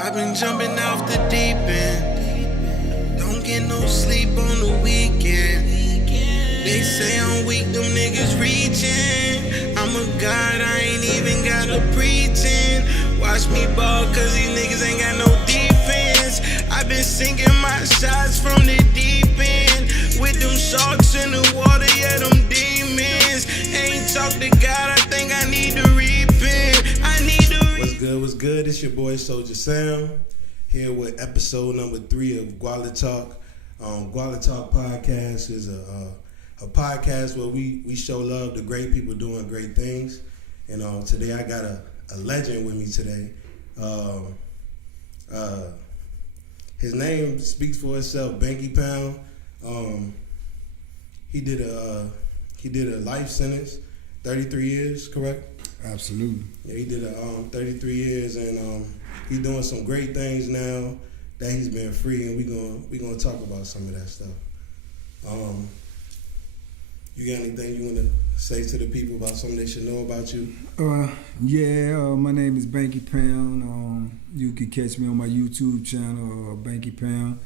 I've been jumping off the deep end. Don't get no sleep on the weekend. They say I'm weak, them niggas reaching. I'm a god, I ain't even gotta pretend. Watch me ball, cause these niggas ain't got no defense. I've been sinking my shots from the deep end. With them sharks in the water, yeah, them demons. Ain't talk to God, I think I need to repent. I need to What's good? It's your boy Soldier Sam here with episode number 3 of Gualla Talk. Gualla Talk podcast is a podcast where we show love to great people doing great things. And today I got a legend with me today. His name speaks for itself. Banky Pound. He did a life sentence, 33 years, correct? Absolutely. Yeah, he did 33 years, and he's doing some great things now that he's been free, and we gonna talk about some of that stuff. You got anything you want to say to the people about something they should know about you? My name is Banky Pound. You can catch me on my YouTube channel, Banky Pound,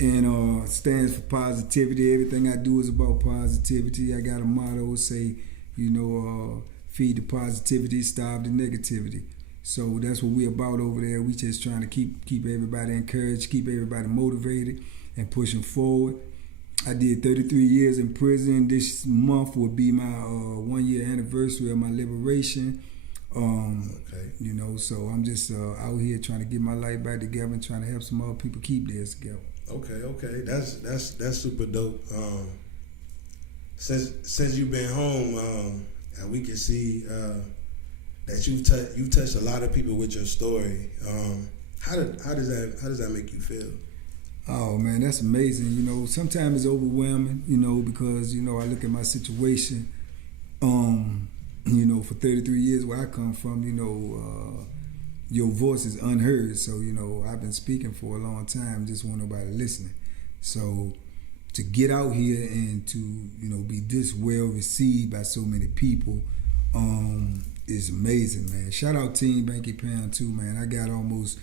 and stands for positivity. Everything I do is about positivity. I got a motto, say, feed the positivity, starve the negativity. So that's what we're about over there. We just trying to keep everybody encouraged, keep everybody motivated, and pushing forward. I did 33 years in prison. This month will be my 1-year anniversary of my liberation. Okay. So I'm just out here trying to get my life back together and trying to help some other people keep theirs together. Okay. That's super dope. Since you've been home, we can see that you've touched a lot of people with your story. How does that make you feel? Oh man, that's amazing. Sometimes it's overwhelming, because, I look at my situation, for 33 years where I come from, your voice is unheard. So, I've been speaking for a long time, just want nobody listening. So to get out here and to, be this well received by so many people, is amazing, man. Shout out Team Banky Pound too, man. I got almost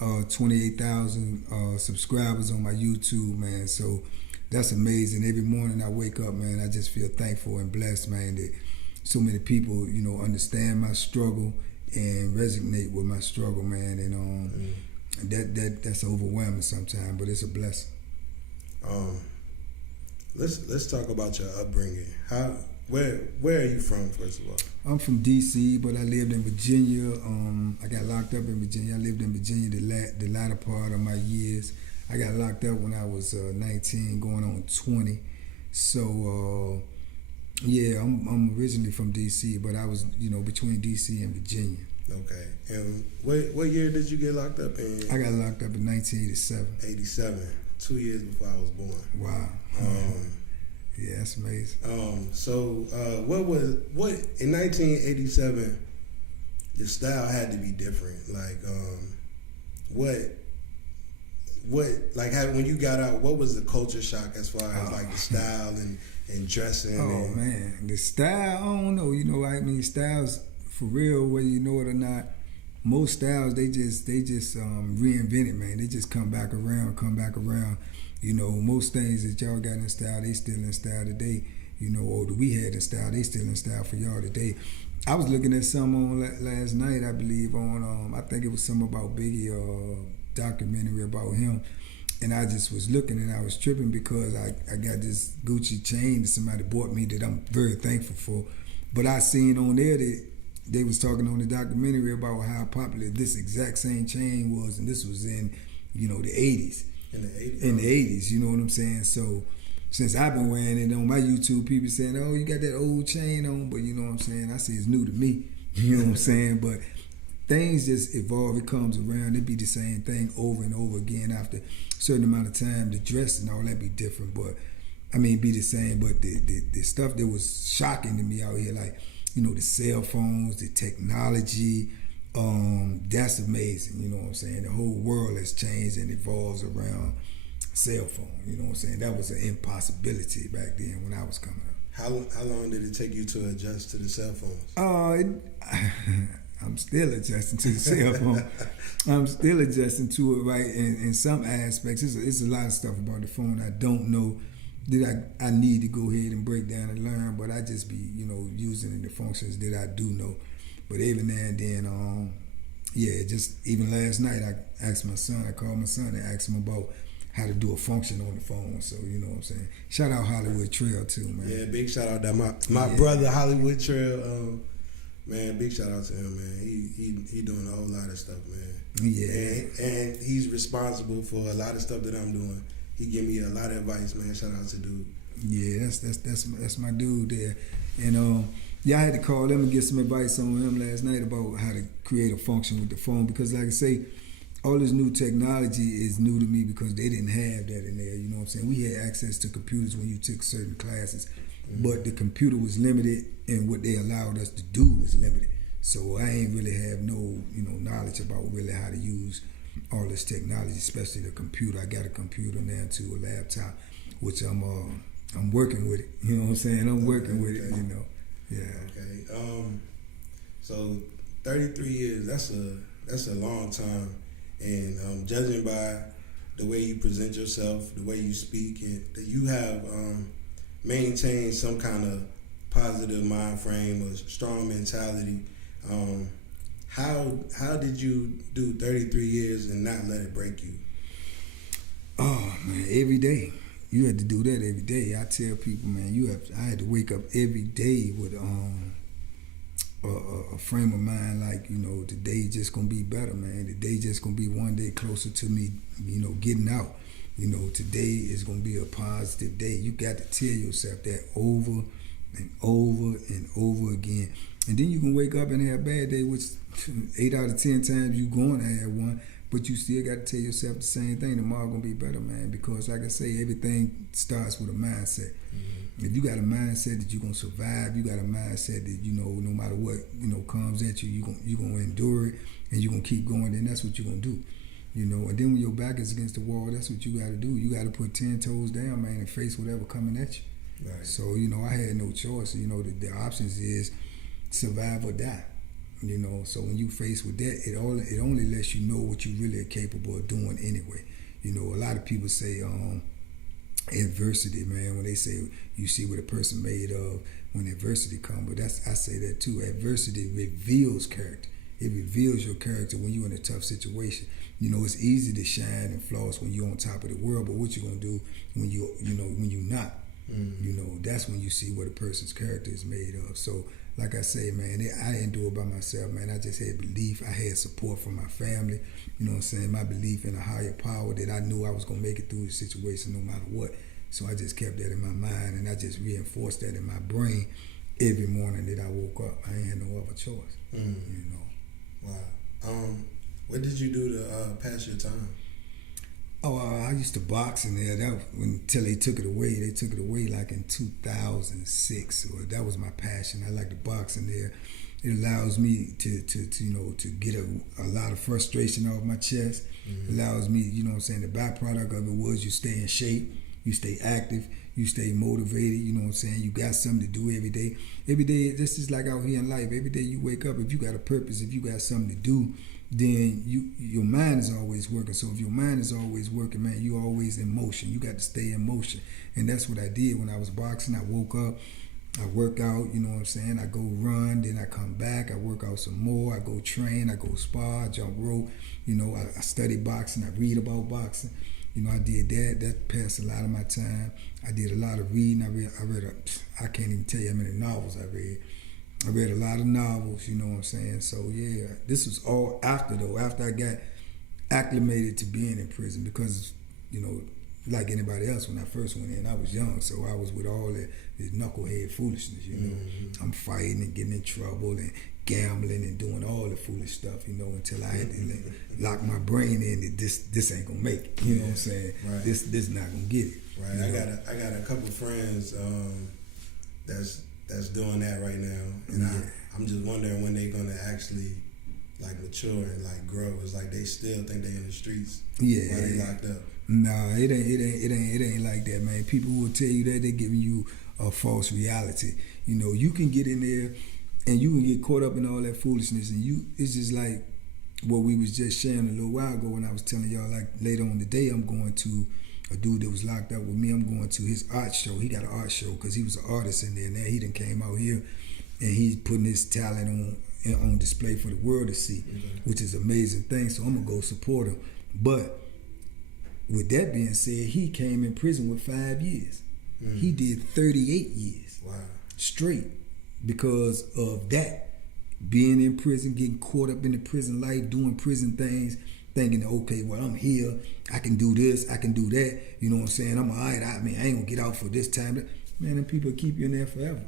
28,000 subscribers on my YouTube, man. So that's amazing. Every morning I wake up, man, I just feel thankful and blessed, man, that so many people, understand my struggle and resonate with my struggle, man. And that's overwhelming sometimes, but it's a blessing. Let's talk about your upbringing. Where are you from, first of all? I'm from D.C., but I lived in Virginia. I got locked up in Virginia. I lived in Virginia the latter part of my years. I got locked up when I was 19, going on 20. So, I'm originally from D.C., but I was, between D.C. and Virginia. Okay. And what year did you get locked up in? I got locked up in 1987. 87, 2 years before I was born. Wow. Yeah, that's amazing. What in 1987? Your style had to be different. Like, when you got out, what was the culture shock as far as like the style and dressing? Oh man, the style. I don't know. Styles for real, whether you know it or not. Most styles they just reinvent it, man. They just come back around. Most things that y'all got in style, they still in style today. Or that we had in style, they still in style for y'all today. I was looking at some on last night, I believe, on I think it was some about Biggie, documentary about him, and I just was looking and I was tripping because I got this Gucci chain that somebody bought me that I'm very thankful for. But I seen on there that they was talking on the documentary about how popular this exact same chain was, and this was in the 80s. In the 80s. In the 80s, you know what I'm saying? So since I've been wearing it on my YouTube, people saying, "Oh, you got that old chain on," but you know what I'm saying? I say it's new to me. You know what I'm saying? But things just evolve. It comes around. It be the same thing over and over again after a certain amount of time. The dress and all that be different, but be the same. But the stuff that was shocking to me out here, like the cell phones, the technology. That's amazing, you know what I'm saying? The whole world has changed and evolves around cell phone, you know what I'm saying? That was an impossibility back then when I was coming up. How long did it take you to adjust to the cell phones? I'm still adjusting to the cell phone. I'm still adjusting to it, right? In some aspects, it's a lot of stuff about the phone I don't know that I need to go ahead and break down and learn, but I just be, using the functions that I do know. But every now and then, just even last night, I called my son and asked him about how to do a function on the phone. So, you know what I'm saying? Shout out Hollywood Trail too, man. Yeah, big shout out to my brother Hollywood Trail. Man, big shout out to him, man. He doing a whole lot of stuff, man. Yeah. And he's responsible for a lot of stuff that I'm doing. He give me a lot of advice, man. Shout out to dude. Yeah, that's my dude there. And I had to call him and get some advice on him last night about how to create a function with the phone, because like I say, all this new technology is new to me because they didn't have that in there. You know what I'm saying? We had access to computers when you took certain classes, but the computer was limited, and what they allowed us to do was limited. So I ain't really have no knowledge about really how to use all this technology, especially the computer. I got a computer now too, a laptop, which I'm working with it. You know what I'm saying? I'm working with it. Yeah. Okay. So 33 years. That's a long time, and judging by the way you present yourself, the way you speak, and that you have maintained some kind of positive mind frame, a strong mentality. How did you do 33 years and not let it break you? Oh man, every day. You had to do that every day. I tell people, man, I had to wake up every day with a frame of mind like, today just gonna be better, man. Today just gonna be one day closer to me, getting out. Today is gonna be a positive day. You got to tell yourself that over and over and over again. And then you can wake up and have a bad day, which 8 out of 10 times you going to have one, but you still got to tell yourself the same thing. Tomorrow gonna be better, man, because like I say, everything starts with a mindset. Mm-hmm. If you got a mindset that you're gonna survive, you got a mindset that no matter what comes at you, you're gonna endure it and you're gonna keep going. Then that's what you're gonna do. And then when your back is against the wall, that's what you got to do. You got to put 10 toes down, man, and face whatever coming at you. Right. So I had no choice. The options is survive or die. So when you face with that, it only lets you know what you really are capable of doing anyway. A lot of people say adversity, man, when they say you see what a person made of when adversity comes, but I say that too. Adversity reveals character. It reveals your character when you're in a tough situation. It's easy to shine and floss when you're on top of the world, but what you gonna do when when you're not? Mm-hmm. That's when you see what a person's character is made of. So like I say, man, I didn't do it by myself, man. I just had belief. I had support from my family. My belief in a higher power that I knew I was going to make it through the situation no matter what. So I just kept that in my mind, and I just reinforced that in my brain every morning that I woke up. I ain't had no other choice, Wow. What did you do to pass your time? Oh, I used to box in there. Until they took it away. They took it away like in 2006. So that was my passion. I like to box in there. It allows me to get a lot of frustration off my chest. Mm-hmm. It allows me, the byproduct of it was you stay in shape, you stay active, you stay motivated. You got something to do every day. Every day, this is like out here in life. Every day you wake up, if you got a purpose, if you got something to do, then your mind is always working. So if your mind is always working, man, you're always in motion. You got to stay in motion. And that's what I did when I was boxing. I woke up, I work out, I go run, then I come back, I work out some more, I go train, I go spar, I jump rope, I study boxing, I read about boxing. I did that. That passed a lot of my time. I did a lot of reading. I can't even tell you how many novels I read. I read a lot of novels, So yeah, this was all after I got acclimated to being in prison, because, like anybody else, when I first went in, I was young, so I was with all this knucklehead foolishness, Mm-hmm. I'm fighting and getting in trouble and gambling and doing all the foolish stuff, until I had to lock my brain in that this ain't gonna make it, what I'm saying? Right. This not gonna get it. Right. I got a couple friends that's doing that right now, and I'm just wondering when they're gonna actually mature and grow. It's like they still think they in the streets. Yeah. While they locked up. Nah, it ain't like that, man. People will tell you that, they're giving you a false reality. You can get in there and you can get caught up in all that foolishness, and it's just like what we was just sharing a little while ago when I was telling y'all, like later on today I'm going to a dude that was locked up with me. I'm going to his art show. He got an art show because he was an artist in there. Now he done came out here and he's putting his talent on display for the world to see, which is an amazing thing. So I'm gonna go support him. But with that being said, he came in prison with 5 years. He did 38 years straight because of that. Being in prison, getting caught up in the prison life, doing prison things, thinking, okay, well, I'm here, I can do this, I can do that, you know what I'm saying? I'm all right, I ain't gonna get out for this time. Man, them people keep you in there forever.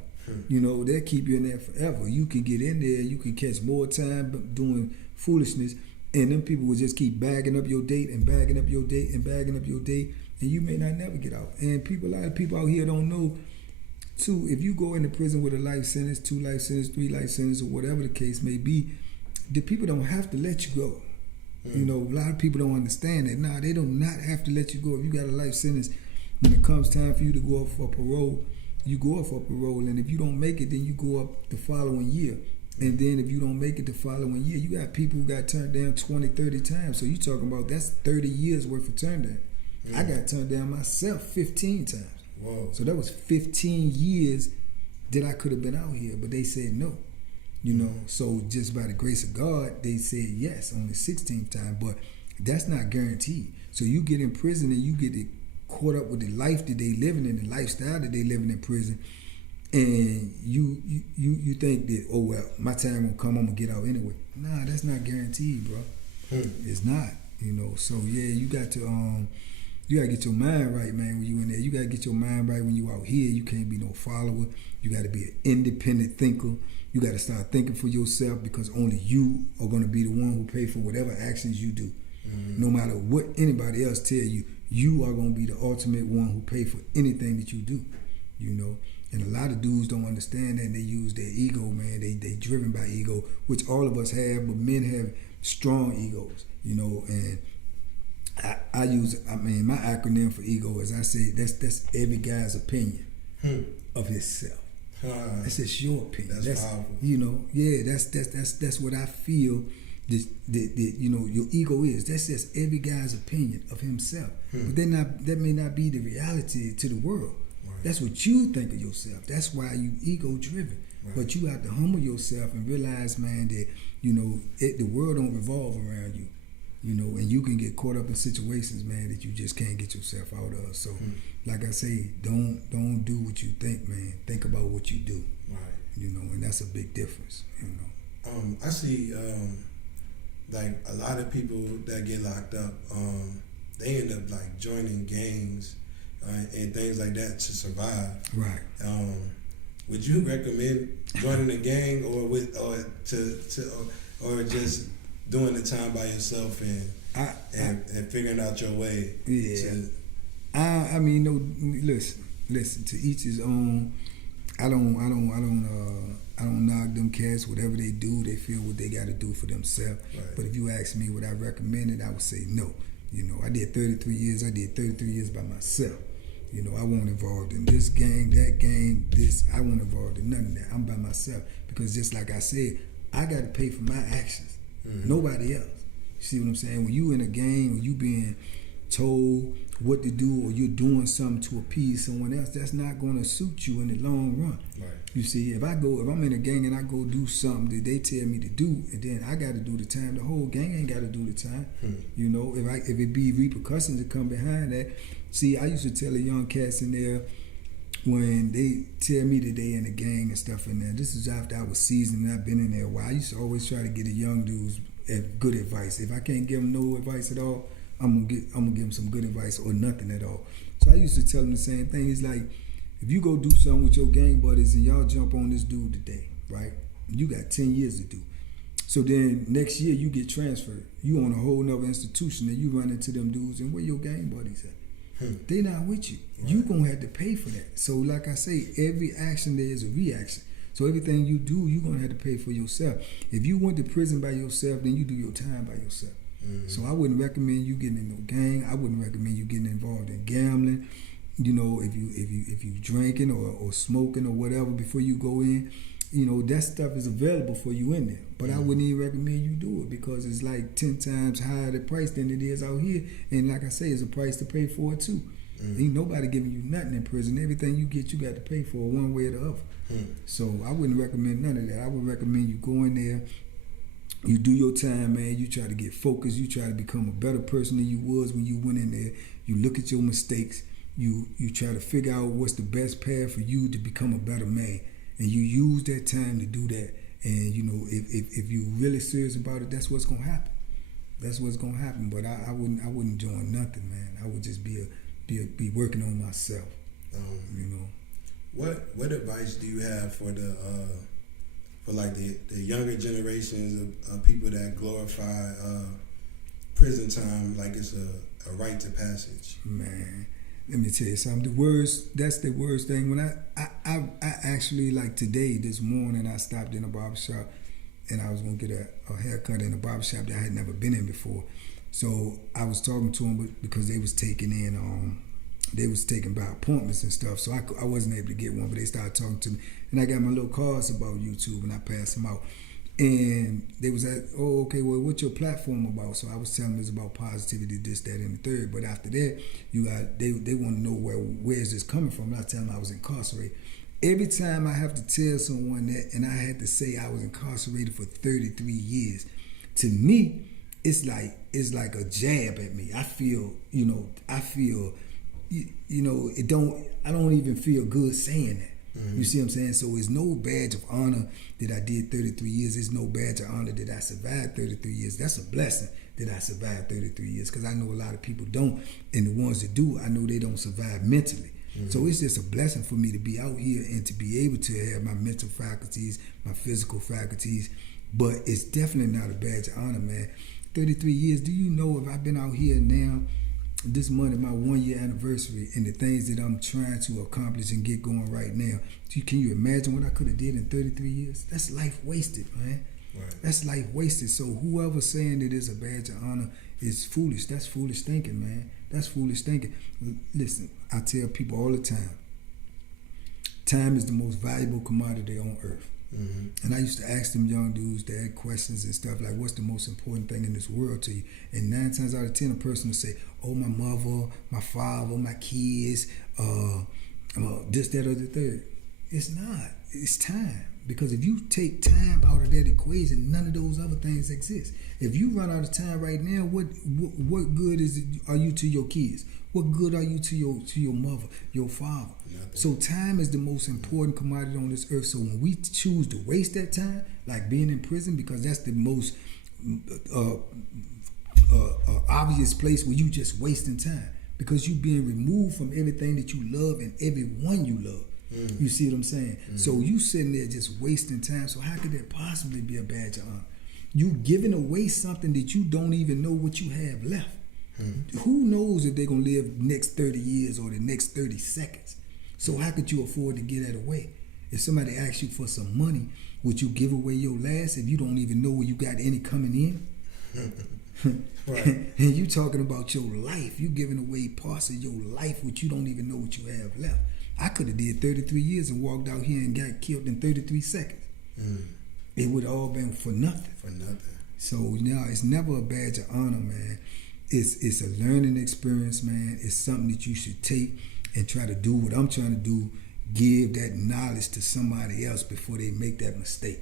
You know, they'll keep you in there forever. You can get in there, you can catch more time doing foolishness, and them people will just keep bagging up your date and bagging up your date and bagging up your date, and you may not never get out. And a lot of people out here don't know, too, if you go into prison with a life sentence, 2 life sentences, 3 life sentences, or whatever the case may be, the people don't have to let you go. You know, a lot of people don't understand that. Nah, they do not have to let you go. If you got a life sentence, when it comes time for you to go up for parole, you go up for parole, and if you don't make it, then you go up the following year. And then if you don't make it the following year, you got people who got turned down 20, 30 times. So you talking about that's 30 years worth of turn down. I got turned down myself 15 times. Whoa. So that was 15 years that I could have been out here, but they said no. You know, so just by the grace of God, they said yes on the 16th time, but that's not guaranteed. So you get in prison and you get caught up with the life that they living in, the lifestyle that they living in prison, and you think that, oh well, my time will come, I'm gonna get out anyway. Nah, that's not guaranteed, bro. It's not. You know, so yeah, you got to get your mind right, man, when you in there. You got to get your mind right when you out here. You can't be no follower. You got to be an independent thinker. You got to start thinking for yourself because only you are going to be the one who pay for whatever actions you do. No matter what anybody else tell you, you are going to be the ultimate one who pay for anything that you do, you know. And a lot of dudes don't understand that, and they use their ego, man. They driven by ego, which all of us have, but men have strong egos, you know. And my acronym for ego is, I say that's every guy's opinion of himself. That's just your opinion. That's powerful. You know, yeah, that's what I feel that you know, your ego is. That's just every guy's opinion of himself. But that may not be the reality to the world. Right. That's what you think of yourself. That's why you ego driven. Right. But you have to humble yourself and realize, man, that, you know, the world don't revolve around you. You know, and you can get caught up in situations, man, that you just can't get yourself out of. So, like I say, don't do what you think, man. Think about what you do. Right. You know, and that's a big difference. You know. I see, like a lot of people that get locked up, they end up like joining gangs and things like that to survive. Right. Would you recommend joining a gang, or just doing the time by yourself and figuring out your way? Yeah. I mean, no. Listen. To each his own. I don't knock them cats. Whatever they do, they feel what they got to do for themselves. Right. But if you ask me, would I recommend it? I would say no. You know, I did 33 years. I did 33 years by myself. You know, I wasn't involved in this gang, that gang, this. I wasn't involved in none of that. I'm by myself because, just like I said, I got to pay for my actions. Nobody else. You see what I'm saying? When you in a gang, or you being told what to do, or you're doing something to appease someone else, that's not going to suit you in the long run. Right. You see, if I'm in a gang and I go do something that they tell me to do, and then I got to do the time, the whole gang ain't got to do the time. You know, if it be repercussions that come behind that. See, I used to tell the young cats in there, when they tell me that they in the gang and stuff in there, this is after I was seasoned and I've been in there a while. I used to always try to get the young dudes good advice. If I can't give them no advice at all, I'm gonna give them some good advice or nothing at all. So I used to tell them the same thing. It's like, if you go do something with your gang buddies and y'all jump on this dude today, right? You got 10 years to do. So then next year you get transferred. You on a whole nother institution and you run into them dudes, and where your gang buddies at? They not with you. Right. You gonna have to pay for that. So like I say, every action there is a reaction. So everything you do, you're gonna have to pay for yourself. If you went to prison by yourself, then you do your time by yourself. So I wouldn't recommend you getting in no gang. I wouldn't recommend you getting involved in gambling. You know, if you drinking or smoking or whatever before you go in, you know, that stuff is available for you in there. But I wouldn't even recommend you do it because it's like 10 times higher the price than it is out here. And like I say, it's a price to pay for it too. Ain't nobody giving you nothing in prison. Everything you get, you got to pay for one way or the other. So I wouldn't recommend none of that. I would recommend you go in there, you do your time, man. You try to get focused. You try to become a better person than you was when you went in there. You look at your mistakes. You try to figure out what's the best path for you to become a better man. And you use that time to do that. And, you know, if you really serious about it, that's what's going to happen. That's what's going to happen. But I wouldn't join nothing, man. I would just be working on myself, you know. What advice do you have for the younger generations of people that glorify prison time like it's a rite to passage? Man, let me tell you something. That's the worst thing. When I actually, like today, this morning, I stopped in a barbershop and I was going to get a haircut in a barbershop that I had never been in before. So I was talking to them because they was taking by appointments and stuff. So I wasn't able to get one, but they started talking to me. And I got my little cards about YouTube and I passed them out. And they was like, oh, okay, well, what's your platform about? So I was telling them it's about positivity, this, that, and the third. But after that, they want to know where is this coming from. And I tell them I was incarcerated. Every time I have to tell someone that, and I had to say I was incarcerated for 33 years, to me, it's like a jab at me. I feel, I don't even feel good saying that. You see what I'm saying? So it's no badge of honor that I did 33 years. It's no badge of honor that I survived 33 years. That's a blessing that I survived 33 years because I know a lot of people don't. And the ones that do, I know they don't survive mentally. So it's just a blessing for me to be out here and to be able to have my mental faculties, my physical faculties. But it's definitely not a badge of honor, man. 33 years, do you know if I've been out here now, this month is my 1 year anniversary, and the things that I'm trying to accomplish and get going right now, can you imagine what I could have did in 33 years? That's life wasted, man. Right. That's life wasted. So whoever's saying that it's a badge of honor is foolish. That's foolish thinking, man. That's foolish thinking. Listen, I tell people all the time is the most valuable commodity on earth. And I used to ask them young dudes that had questions and stuff like, what's the most important thing in this world to you? And 9 times out of 10, a person will say, oh, my mother, my father, my kids, this, that, or the third. It's not. It's time. Because if you take time out of that equation, none of those other things exist. If you run out of time right now, what good are you to your kids? What good are you to your mother, your father? Nothing. So time is the most important commodity on this earth. So when we choose to waste that time, like being in prison, because that's the most obvious place where you just wasting time, because you being removed from everything that you love and everyone you love. You see what I'm saying? So you sitting there just wasting time. So how could that possibly be a badge of honor? You giving away something that you don't even know what you have left. Who knows if they're going to live next 30 years or the next 30 seconds? So how could you afford to give that away? If somebody asks you for some money, would you give away your last if you don't even know where you got any coming in? Right. And you talking about your life. You giving away parts of your life which you don't even know what you have left. I could have did 33 years and walked out here and got killed in 33 seconds. It would have all been for nothing. For nothing. So now it's never a badge of honor, man. It's a learning experience, man. It's something that you should take and try to do what I'm trying to do. Give that knowledge to somebody else before they make that mistake,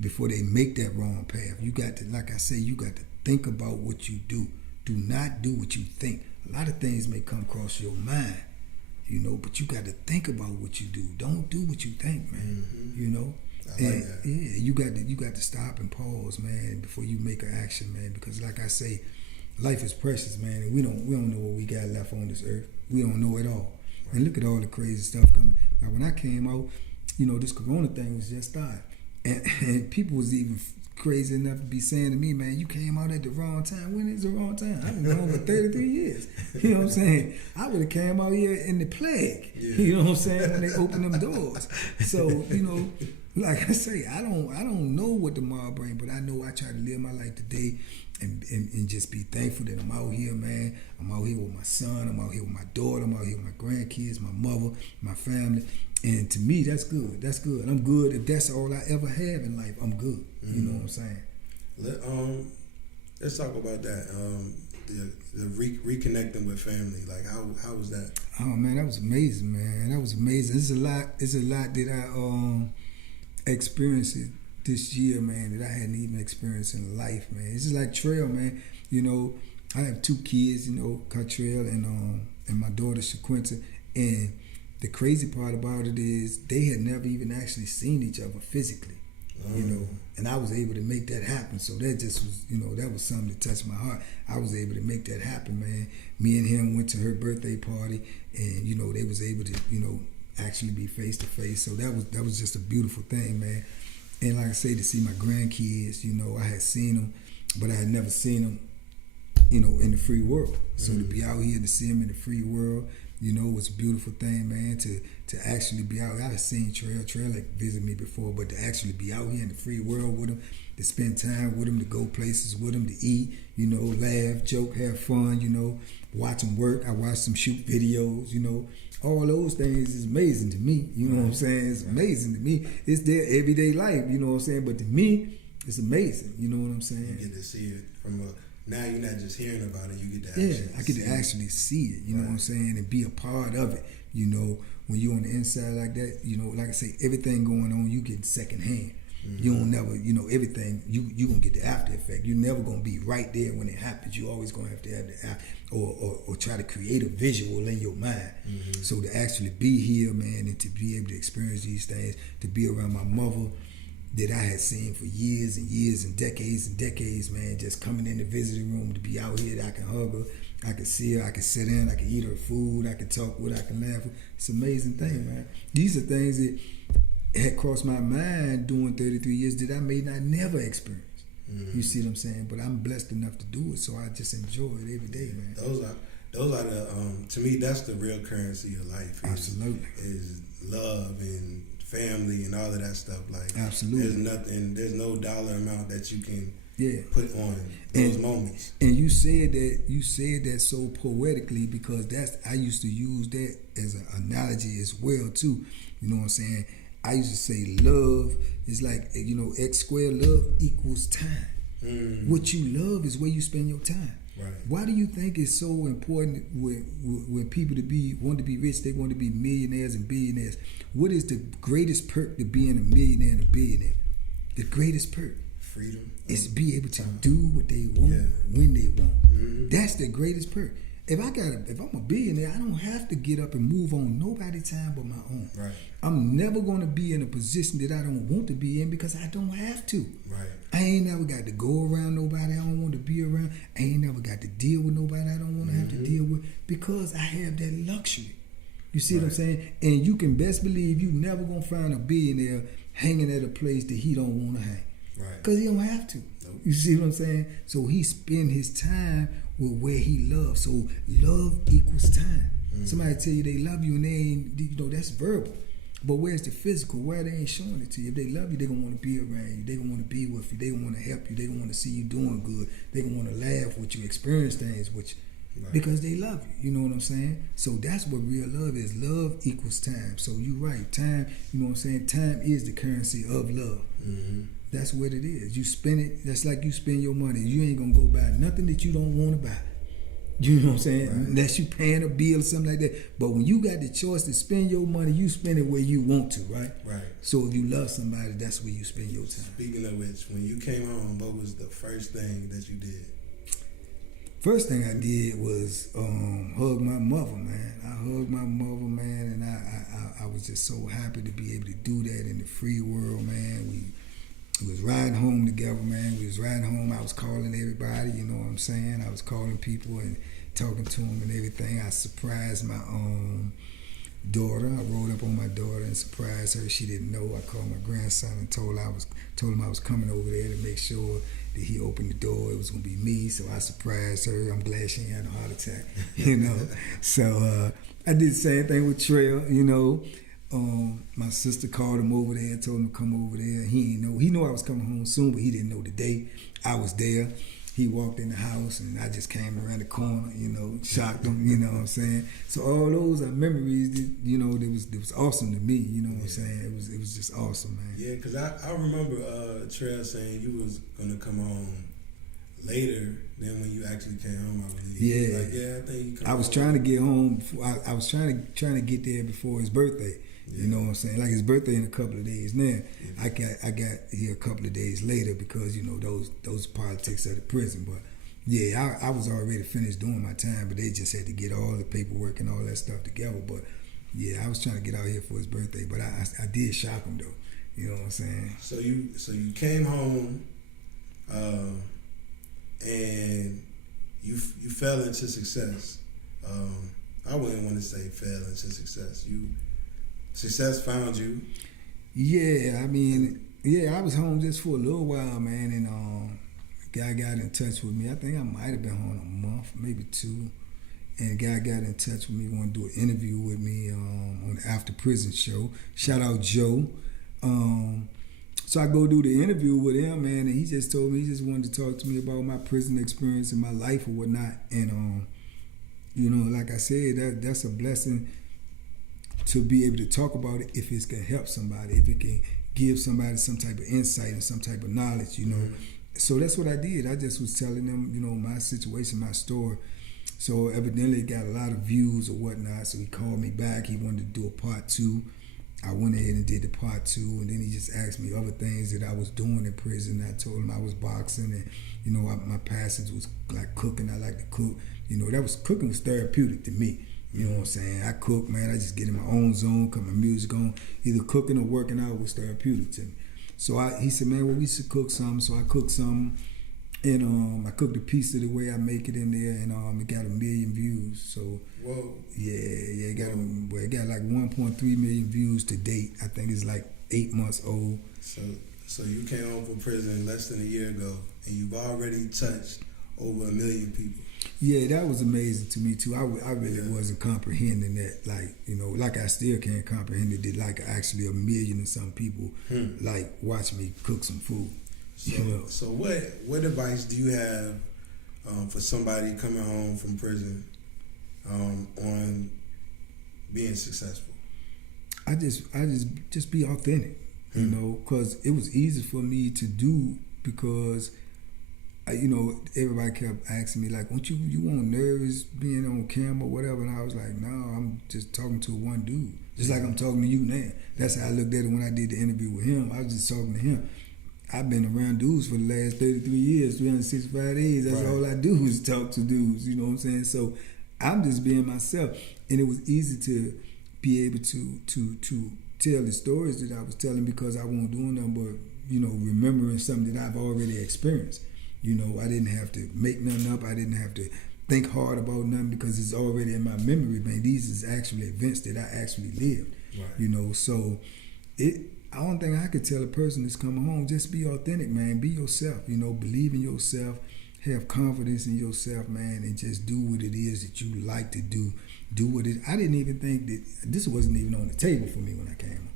before they make that wrong path. You got to, like I say, you got to think about what you do. Do not do what you think. A lot of things may come across your mind, but you got to think about what you do. Don't do what you think, man. I like that. Yeah, you got to stop and pause, man, before you make an action, man. Because like I say, life is precious, man, and we don't know what we got left on this earth. We don't know it all. Right. And look at all the crazy stuff coming. Now, when I came out, this corona thing was just started, and people was even crazy enough to be saying to me, man, you came out at the wrong time. When is the wrong time? I've been gone for 33 years. You know what I'm saying? I would have came out here in the plague. Yeah. You know what I'm saying? When they opened them doors. So, like I say, I don't know what tomorrow brings, but I know I try to live my life today and just be thankful that I'm out here, man. I'm out here with my son. I'm out here with my daughter. I'm out here with my grandkids, my mother, my family. And to me, that's good. That's good. I'm good. If that's all I ever have in life, I'm good. Mm-hmm. You know what I'm saying? Let's talk about that. The reconnecting with family. Like how was that? Oh man, that was amazing, man. That was amazing. It's a lot that I experienced this year, man, that I hadn't even experienced in life, man. It's just like Trail, man. You know, I have 2 kids, you know, Catrell and my daughter Shaquinta. And the crazy part about it is they had never even actually seen each other physically. You know, and I was able to make that happen. So that just was, you know, that was something that touched my heart. I was able to make that happen, man. Me and him went to her birthday party, and you know, they was able to, you know, actually be face to face. So that was just a beautiful thing, man. And like I say, to see my grandkids, you know, I had seen them, but I had never seen them, you know, in the free world. So to be out here to see them in the free world, you know, it was a beautiful thing, man, to actually be out. I had seen Trail like visit me before, but to actually be out here in the free world with them, to spend time with them, to go places with them, to eat, you know, laugh, joke, have fun, you know, watch them work. I watched them shoot videos, you know. All those things is amazing to me, you know what I'm saying? It's amazing to me. It's their everyday life, you know what I'm saying? But to me, it's amazing, you know what I'm saying? You get to see it from now you're not just hearing about it, you get to actually see it. I get to actually see it, you know what I'm saying, and be a part of it. You know, when you're on the inside like that, you know, like I say, everything going on, you get secondhand. You don't never, you know, everything, you going to get the after effect. You're never going to be right there when it happens. You're always going to have the after, or try to create a visual in your mind. So to actually be here, man, and to be able to experience these things, to be around my mother, that I had seen for years and years and decades, man, just coming in the visiting room, to be out here, that I can hug her, I can see her, I can sit in, I can eat her food, I can talk with her, I can laugh with her. It's an amazing thing, man. These are things that had crossed my mind doing 33 years that I may not never experience. You see what I'm saying? But I'm blessed enough to do it, so I just enjoy it every day, man. Those are the to me, that's the real currency of life. Absolutely. Is love and family and all of that stuff. Like, absolutely, there's no dollar amount that you can put on those moments. And you said that so poetically, because I used to use that as an analogy as well too. You know what I'm saying? I used to say love is like, you know, X squared, love equals time. What you love is where you spend your time. Right. Why do you think it's so important when people want to be rich, they want to be millionaires and billionaires? What is the greatest perk to being a millionaire and a billionaire? The greatest perk, freedom, is to be able to do what they want when they want. That's the greatest perk. If I'm a billionaire, I don't have to get up and move on nobody's time but my own. Right. I'm never going to be in a position that I don't want to be in because I don't have to. Right. I ain't never got to go around nobody I don't want to be around. I ain't never got to deal with nobody I don't want to have to deal with, because I have that luxury. You see what I'm saying? And you can best believe you never going to find a billionaire hanging at a place that he don't want to hang. Right. Because he don't have to. Nope. You see what I'm saying? So he spend his time with where he loves. So love equals time. Somebody tell you they love you and they ain't, you know, that's verbal. But where's the physical? Where they ain't showing it to you? If they love you, they gonna want to be around you. They gonna want to be with you. They gonna want to help you. They gonna want to see you doing good. They gonna want to laugh with you, experience things with you, because they love you. You know what I'm saying? So that's what real love is. Love equals time. So you right, time. You know what I'm saying? Time is the currency of love. That's what it is. You spend it. That's like you spend your money. You ain't gonna go buy nothing that you don't want to buy. You know what I'm saying? Right. Unless you paying a bill or something like that. But when you got the choice to spend your money, you spend it where you want to, right? Right. So if you love somebody, that's where you spend your time. Speaking of which, when you came home, what was the first thing that you did? First thing I did was hug my mother, man. I hugged my mother, man, and I was just so happy to be able to do that in the free world, man. We was riding home together, man. We was riding home. I was calling everybody, you know what I'm saying? I was calling people and talking to them and everything. I surprised my daughter. I rode up on my daughter and surprised her. She didn't know. I called my grandson and told him I was coming over there to make sure that he opened the door. It was gonna be me, so I surprised her. I'm glad she had a heart attack, you know. So I did the same thing with Trail, you know. My sister called him over there, told him to come over there. He knew I was coming home soon, but he didn't know the day. I was there. he walked in the house and I just came around the corner, you know, shocked him, you know what I'm saying? So all those are memories that, you know, it was awesome to me, you know what I'm saying? It was just awesome, man. Yeah, because I remember Trell saying you was going to come home later than when you actually came home, I believe. Yeah. Like, yeah, I think you come I was home. trying to get home. I was trying to get there before his birthday. You know what I'm saying? Like his birthday in a couple of days. Now I got here a couple of days later because you know those politics of the prison. But yeah, I was already finished doing my time, but they just had to get all the paperwork and all that stuff together. But yeah, I was trying to get out here for his birthday, but I did shock him though. You know what I'm saying? So you came home, and you fell into success. I wouldn't want to say fell into success. Success found you. Yeah, I mean, I was home just for a little while, man, and a guy got in touch with me. I think I might have been home a month, maybe 2. And a guy got in touch with me, wanted to do an interview with me on the After Prison show. Shout out Joe. So I go do the interview with him, man, and he just told me he just wanted to talk to me about my prison experience and my life or whatnot. And you know, like I said, that's a blessing to be able to talk about it if it can help somebody, if it can give somebody some type of insight and some type of knowledge, you know. Mm-hmm. So that's what I did. I just was telling them, you know, my situation, my story. So evidently it got a lot of views or whatnot. So he called me back. He wanted to do a part 2. I went ahead and did the part 2, and then he just asked me other things that I was doing in prison. I told him I was boxing, and you know, my passage was like cooking. I like to cook. You know, cooking was therapeutic to me. You know what I'm saying? I cook, man. I just get in my own zone, cut my music on. Either cooking or working out was therapeutic to me. So he said, man, well, we should cook something. So I cooked something, and I cooked a piece of the way I make it in there, and it got 1 million views. So whoa, yeah, it got like 1.3 million views to date. I think it's like 8 months old. So you came home from prison less than a year ago, and you've already touched over 1 million people. Yeah, that was amazing to me too. I really wasn't comprehending that, like, you know, like I still can't comprehend it. That like actually 1 million and some people like watch me cook some food. So, you know? So what advice do you have for somebody coming home from prison on being successful? I just be authentic, you know, because it was easy for me to do because. You know, everybody kept asking me, like, "Won't you want nervous being on camera or whatever?" And I was like, "No, I'm just talking to one dude, just like I'm talking to you now." That's how I looked at it when I did the interview with him. I was just talking to him. I've been around dudes for the last 33 years, 365 days. That's all I do is talk to dudes. You know what I'm saying? So I'm just being myself, and it was easy to be able to tell the stories that I was telling because I wasn't doing them, but you know, remembering something that I've already experienced. You know, I didn't have to make nothing up. I didn't have to think hard about nothing because it's already in my memory, man. These is actually events that I actually lived. Right. You know, so the only thing I could tell a person that's coming home, just be authentic, man. Be yourself. You know, believe in yourself. Have confidence in yourself, man, and just do what it is that you like to do. Do what it. I didn't even think that this wasn't even on the table for me when I came home.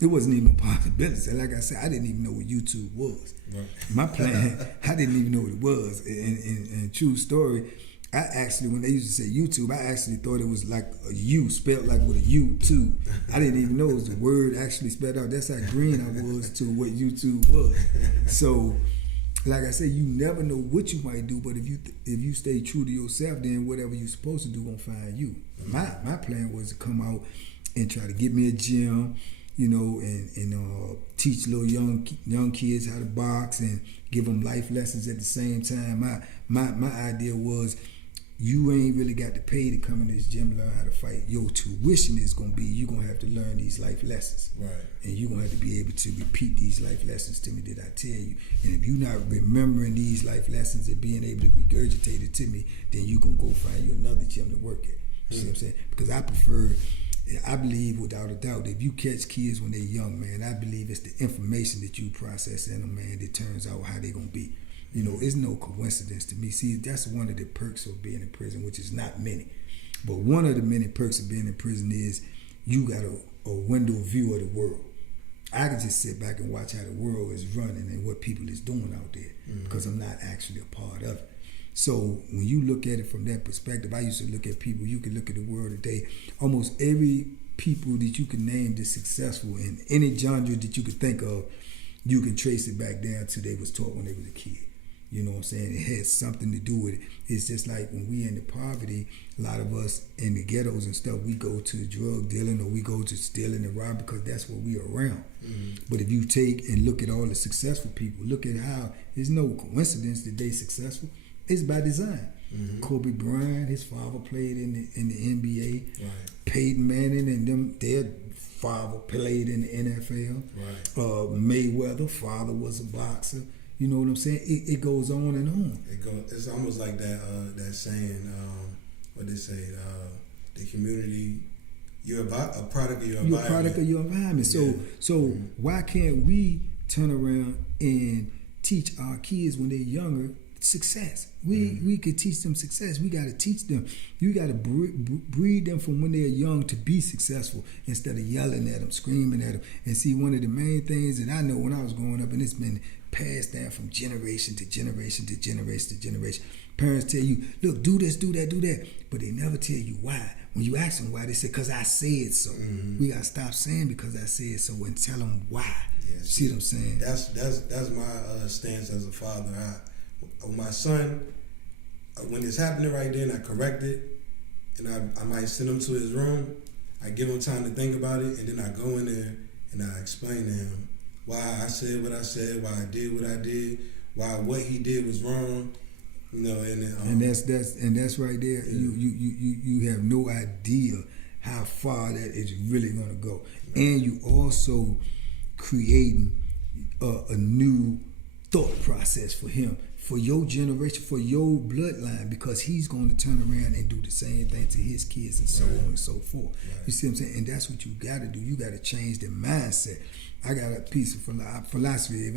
It wasn't even a possibility. Like I said, I didn't even know what YouTube was. Right. My plan, I didn't even know what it was. And true story, I actually, when they used to say YouTube, I actually thought it was like a U, spelled like with a U too. I didn't even know it was the word actually spelled out. That's how green I was to what YouTube was. So, like I said, you never know what you might do, but if you stay true to yourself, then whatever you're supposed to do won't find you. My plan was to come out and try to get me a gym, you know, and teach little young kids how to box and give them life lessons at the same time. My idea was, you ain't really got to pay to come in this gym and learn how to fight. Your tuition is gonna be, you're gonna have to learn these life lessons, right? And you're gonna have to be able to repeat these life lessons to me that I tell you. And if you're not remembering these life lessons and being able to regurgitate it to me, then you gonna go find you another gym to work at. You see what I'm saying? Because I believe without a doubt, if you catch kids when they're young, man, I believe it's the information that you process in them, man, that turns out how they're going to be. You know, it's no coincidence to me. See, that's one of the perks of being in prison, which is not many. But one of the many perks of being in prison is you got a window view of the world. I can just sit back and watch how the world is running and what people is doing out there because I'm not actually a part of it. So when you look at it from that perspective, I used to look at people, you can look at the world today, almost every people that you can name that's successful in any genre that you could think of, you can trace it back down to they was taught when they was a kid. You know what I'm saying? It has something to do with it. It's just like when we in the poverty, a lot of us in the ghettos and stuff, we go to drug dealing or we go to stealing and robbing because that's what we around. But if you take and look at all the successful people, look at how there's no coincidence that they successful. It's by design. Kobe Bryant, his father played in the NBA. Right. Peyton Manning and them, their father played in the NFL. Right. Mayweather, father was a boxer. You know what I'm saying? It goes on and on. It's almost like that saying, what they say, the community, you're a product of your environment. You're a product of your environment. So why can't we turn around and teach our kids when they're younger success? We could teach them success. We got to teach them. You got to breed them from when they're young to be successful instead of yelling at them, screaming at them. And see, one of the main things that I know when I was growing up, and it's been passed down from generation to generation to generation to generation. Parents tell you, look, do this, do that, do that. But they never tell you why. When you ask them why, they say, because I said so. We got to stop saying because I said so and tell them why. Yeah, see what I'm saying? That's my stance as a father. My son, when it's happening right then, I correct it, and I might send him to his room. I give him time to think about it, and then I go in there and I explain to him why I said what I said, why I did what I did, why what he did was wrong. You know, and that's right there. Yeah. You have no idea how far that is really gonna go, and you also creating a new thought process for him, for your generation, for your bloodline, because he's going to turn around and do the same thing to his kids and so on and so forth. You see what I'm saying? And that's what you got to do. You got to change the mindset. I got a piece of philosophy. If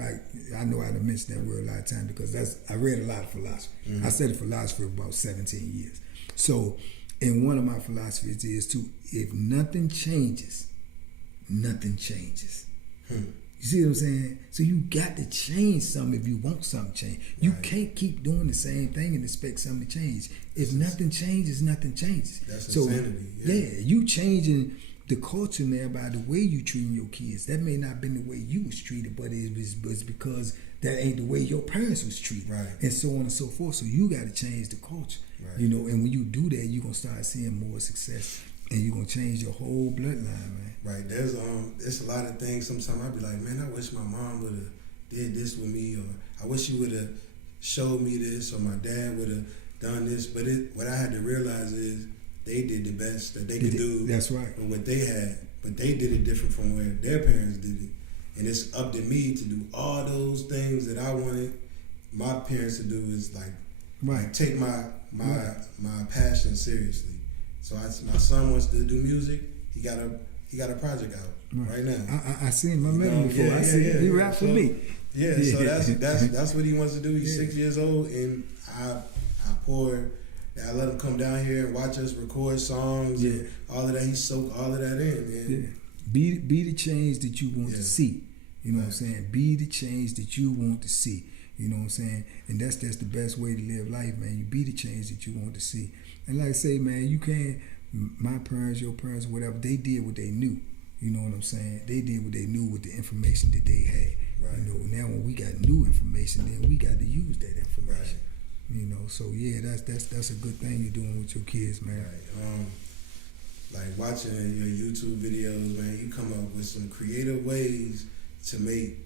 I know how to mention that word a lot of times because I read a lot of philosophy. I studied philosophy for about 17 years. So, and one of my philosophies is to, if nothing changes, nothing changes. You see what I'm saying? So you got to change something if you want something to change. You can't keep doing the same thing and expect something to change. If nothing changes, nothing changes. That's insanity. Yeah, you changing the culture now by the way you treating your kids. That may not have been the way you was treated, but it's because that ain't the way your parents was treated. Right. And so on and so forth. So you got to change the culture. Right. You know, and when you do that, you're going to start seeing more success. And you're gonna change your whole bloodline, man. Right. There's it's a lot of things. Sometimes I'd be like, man, I wish my mom would have did this with me, or I wish she would have showed me this, or my dad would have done this. But what I had to realize is they did the best that they could do. That's right. With what they had, but they did it different from where their parents did it. And it's up to me to do all those things that I wanted my parents to do. Is like take my passion seriously. So my son wants to do music. He got a project out right now. I seen my man before. He rap for me. Yeah, so that's what he wants to do. He's 6 years old, and I let him come down here and watch us record songs. Yeah, and all of that. He soaked all of that in. Man. Yeah, be the change that you want to see. You know what I'm saying? Be the change that you want to see. You know what I'm saying? And that's the best way to live life, man. You be the change that you want to see. And like I say, man, you can't, my parents, your parents, whatever, they did what they knew. You know what I'm saying? They did what they knew with the information that they had. Right. You know, now when we got new information, then we got to use that information. Right. You know, so yeah, that's a good thing you're doing with your kids, man. Right. Like watching your YouTube videos, man, you come up with some creative ways to make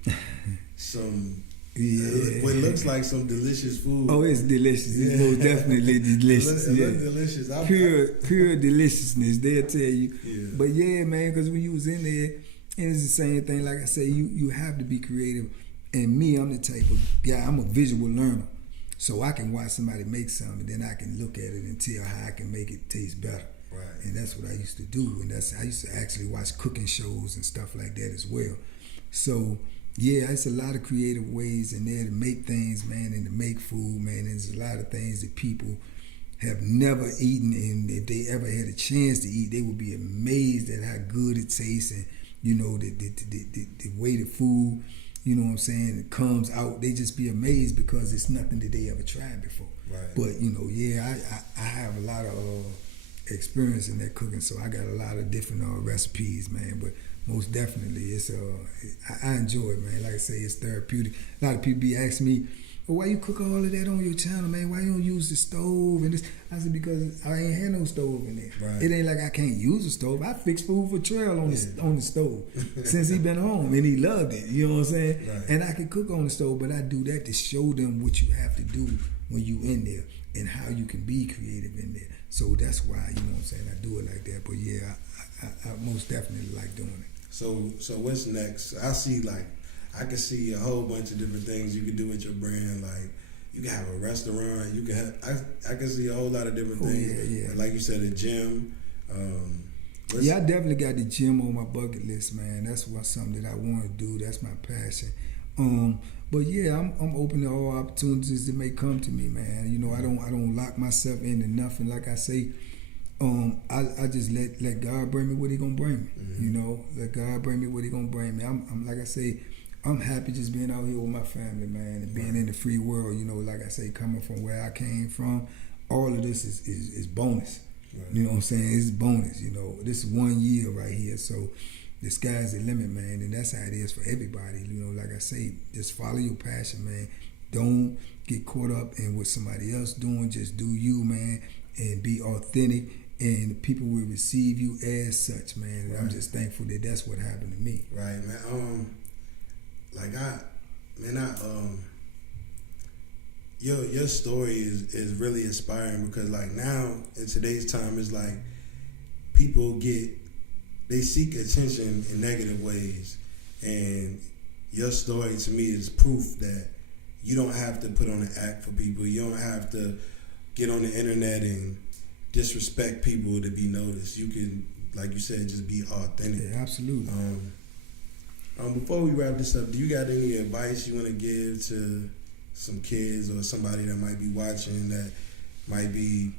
some what looks like some delicious food. Oh, it's delicious. It's most definitely delicious. It looks delicious. Pure deliciousness, they'll tell you. Yeah. But yeah, man, because when you was in there, and it's the same thing, like I say, you have to be creative. And me, I'm the type of guy, I'm a visual learner. So I can watch somebody make something, and then I can look at it and tell how I can make it taste better. Right. And that's what I used to do. And I used to actually watch cooking shows and stuff like that as well. So yeah, it's a lot of creative ways in there to make things, man, and to make food, man. There's a lot of things that people have never eaten, and if they ever had a chance to eat, they would be amazed at how good it tastes and you know, the way the food, you know what I'm saying, it comes out. They just be amazed because it's nothing that they ever tried before. Right. But, you know, yeah, I have a lot of experience in that cooking, so I got a lot of different recipes, man. But most definitely, it's I enjoy it, man. Like I say, it's therapeutic. A lot of people be asking me, well, why you cook all of that on your channel, man? Why you don't use the stove and this? I said, because I ain't had no stove in there. Right. It ain't like I can't use a stove. I fix food for Trail on the stove since he been home, and he loved it. You know what I'm saying? Right. And I can cook on the stove, but I do that to show them what you have to do when you in there and how you can be creative in there. So that's why, you know what I'm saying, I do it like that. But yeah, I most definitely like doing it. So what's next? I can see a whole bunch of different things you can do with your brand. Like, you can have a restaurant. You can have, I can see a whole lot of different things. Yeah. Like you said, a gym. I definitely got the gym on my bucket list, man. That's something that I want to do. That's my passion. But yeah, I'm open to all opportunities that may come to me, man. You know, I don't lock myself into nothing. Like I say, I just let God bring me what He gonna bring me. Mm-hmm. You know, let God bring me what He gonna bring me. I'm like I say, I'm happy just being out here with my family, man, and being in the free world. You know, like I say, coming from where I came from, all of this is bonus. Right. You know what I'm saying? It's bonus. You know, this is 1 year right here, so the sky's the limit, man, and that's how it is for everybody. You know, like I say, just follow your passion, man. Don't get caught up in what somebody else doing. Just do you, man, and be authentic, and people will receive you as such, man. And right. I'm just thankful that that's what happened to me. Right, man. Your story is really inspiring, because like now in today's time, it's like people they seek attention in negative ways, and your story to me is proof that you don't have to put on an act for people. You don't have to get on the internet and disrespect people to be noticed. You can, like you said, just be authentic. Yeah, absolutely. Before we wrap this up, do you got any advice you want to give to some kids or somebody that might be watching that might be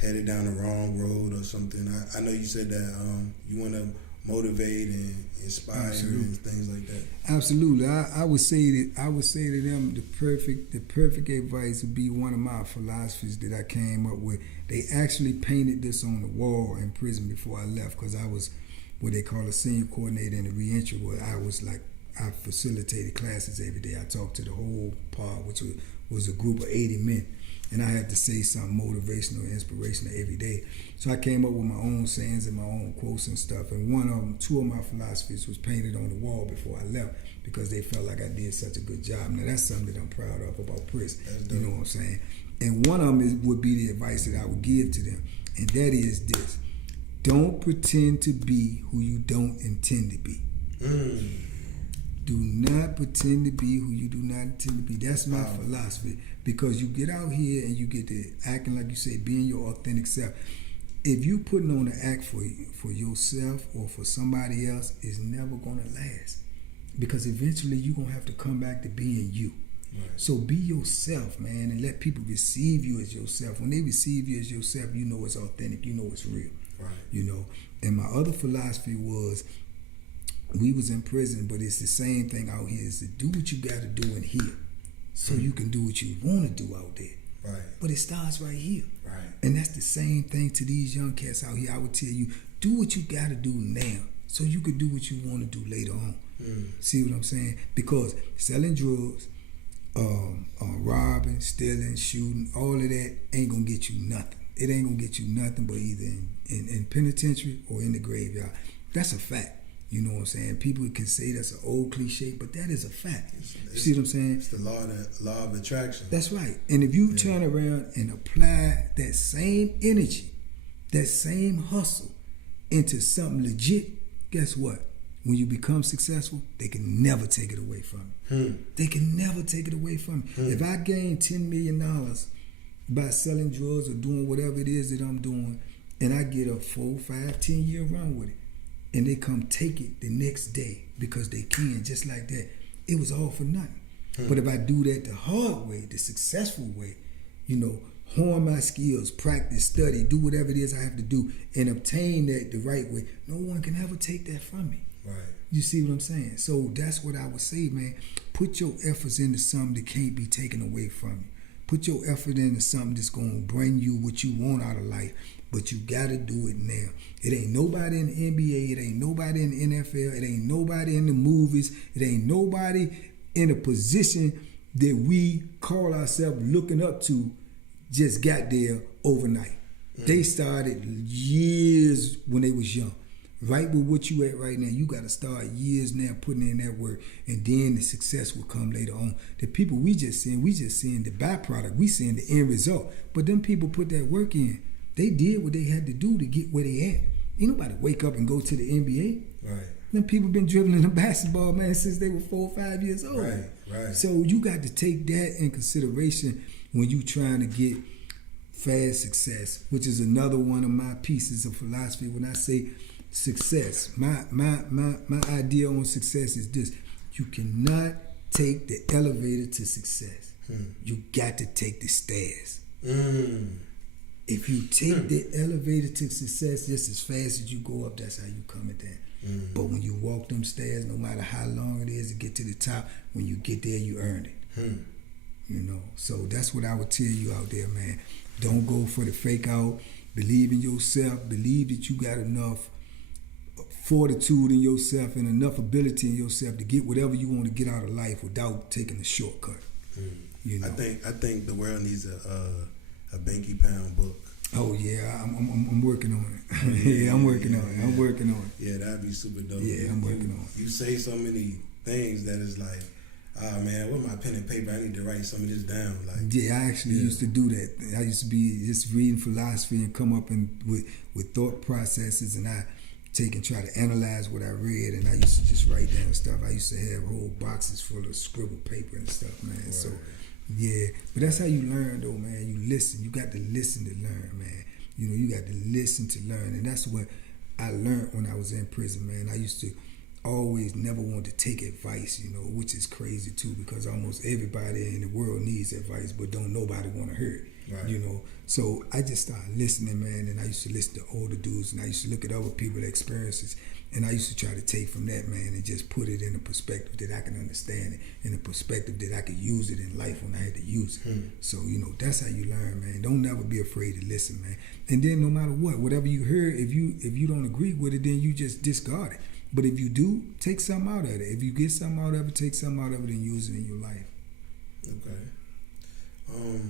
headed down the wrong road or something? I know you said that you want to motivate and inspire and things like that. Absolutely. I would say to them the perfect advice would be one of my philosophies that I came up with. They actually painted this on the wall in prison before I left, because I was what they call a senior coordinator in the reentry, where I facilitated classes every day. I talked to the whole pod, which was a group of 80 men, and I had to say something motivational and inspirational every day. So I came up with my own sayings and my own quotes and stuff, and two of my philosophies was painted on the wall before I left, because they felt like I did such a good job. Now that's something that I'm proud of about prison. You know what I'm saying? And one of them would be the advice that I would give to them, and that is this: don't pretend to be who you don't intend to be. Do not pretend to be who you do not intend to be. That's my philosophy. Because you get out here and you get to acting like you say, being your authentic self. If you putting on an act for yourself or for somebody else, it's never going to last. Because eventually you're going to have to come back to being you. Right. So be yourself, man, and let people receive you as yourself. When they receive you as yourself, you know it's authentic. You know it's real. Right. You know. And my other philosophy was, we was in prison, but it's the same thing out here, is to do what you got to do in here so you can do what you want to do out there. Right. But it starts right here. Right. And that's the same thing to these young cats out here. I would tell you, do what you got to do now so you can do what you want to do later on. See what I'm saying? Because selling drugs, robbing, stealing, shooting, all of that ain't going to get you nothing. It ain't going to get you nothing but either in penitentiary or in the graveyard. That's a fact. You know what I'm saying? People can say that's an old cliche, but that is a fact. You see what I'm saying? It's the law of attraction. That's right. And if you turn around and apply that same energy, that same hustle into something legit, guess what? When you become successful, they can never take it away from you. They can never take it away from you. If I gain $10 million by selling drugs or doing whatever it is that I'm doing, and I get a 4, 5, 10 year run with it, and they come take it the next day because they can, just like that, it was all for nothing. But if I do that the hard way, the successful way, you know, hone my skills, practice, study, do whatever it is I have to do, and obtain that the right way, no one can ever take that from me. Right. You see what I'm saying? So that's what I would say, man. Put your efforts into something that can't be taken away from you. Put your effort into something that's going to bring you what you want out of life. But you got to do it now. It ain't nobody in the NBA. It ain't nobody in the NFL. It ain't nobody in the movies. It ain't nobody in a position that we call ourselves looking up to just got there overnight. They started years when they was young. Right with what you at right now, you got to start years now putting in that work, and then the success will come later on. The people we just seeing the byproduct. We seeing the end result. But them people put that work in. They did what they had to do to get where they at. Ain't nobody wake up and go to the NBA. Right. Them people been dribbling the basketball, man, since they were 4 or 5 years old. Right. So you got to take that in consideration when you trying to get fast success, which is another one of my pieces of philosophy. When I say success, my idea on success is this: you cannot take the elevator to success. You got to take the stairs. If you take the elevator to success just as fast as you go up, that's how you come it down. But when you walk them stairs, no matter how long it is to get to the top, when you get there, you earned it. You know, so that's what I would tell you out there, man. Don't go for the fake out. Believe in yourself. Believe that you got enough fortitude in yourself and enough ability in yourself to get whatever you want to get out of life without taking a shortcut. You know? I think the world needs a Banky Pound book. Oh yeah, I'm working on it. Yeah, I'm working on it. I'm working on it. Yeah, that'd be super dope. Yeah, I'm working on it. You say so many things that is like, oh man, with my pen and paper, I need to write some of this down. Like, yeah, I actually used to do that. I used to be just reading philosophy and come up with thought processes, and I take and try to analyze what I read, and I used to just write down stuff. I used to have whole boxes full of scribble paper and stuff, man. Right. So, yeah, but that's how you learn, though, man. You listen. You got to listen to learn, man. You know, you got to listen to learn, and that's what I learned when I was in prison, man. I used to always never want to take advice, you know, which is crazy too, because almost everybody in the world needs advice, but don't nobody want to hear it. Right. You know, so I just started listening, man, and I used to listen to older dudes, and I used to look at other people's experiences, and I used to try to take from that, man, and just put it in a perspective that I can understand it, in a perspective that I could use it in life when I had to use it. So, you know, that's how you learn, man. Don't never be afraid to listen, man. And then no matter what, whatever you heard, if you don't agree with it, then you just discard it. But if you do, take something out of it. If you get something out of it, take something out of it and use it in your life. Okay.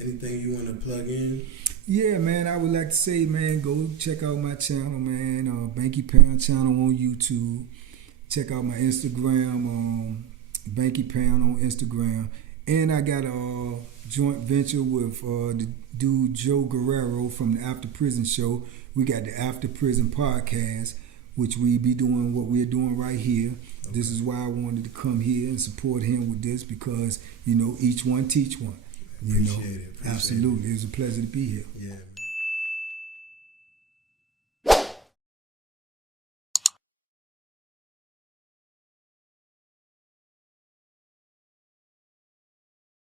Anything you want to plug in? Yeah, man, I would like to say, man, go check out my channel, man. Banky Pound channel on YouTube. Check out my Instagram, Banky Pound on Instagram. And I got a joint venture with the dude Joe Guerrero from the After Prison Show. We got the After Prison Podcast, which we be doing what we're doing right here. Okay. This is why I wanted to come here and support him with this, because, you know, each one teach one. You know, appreciate absolutely. It. It was a pleasure to be here. Yeah.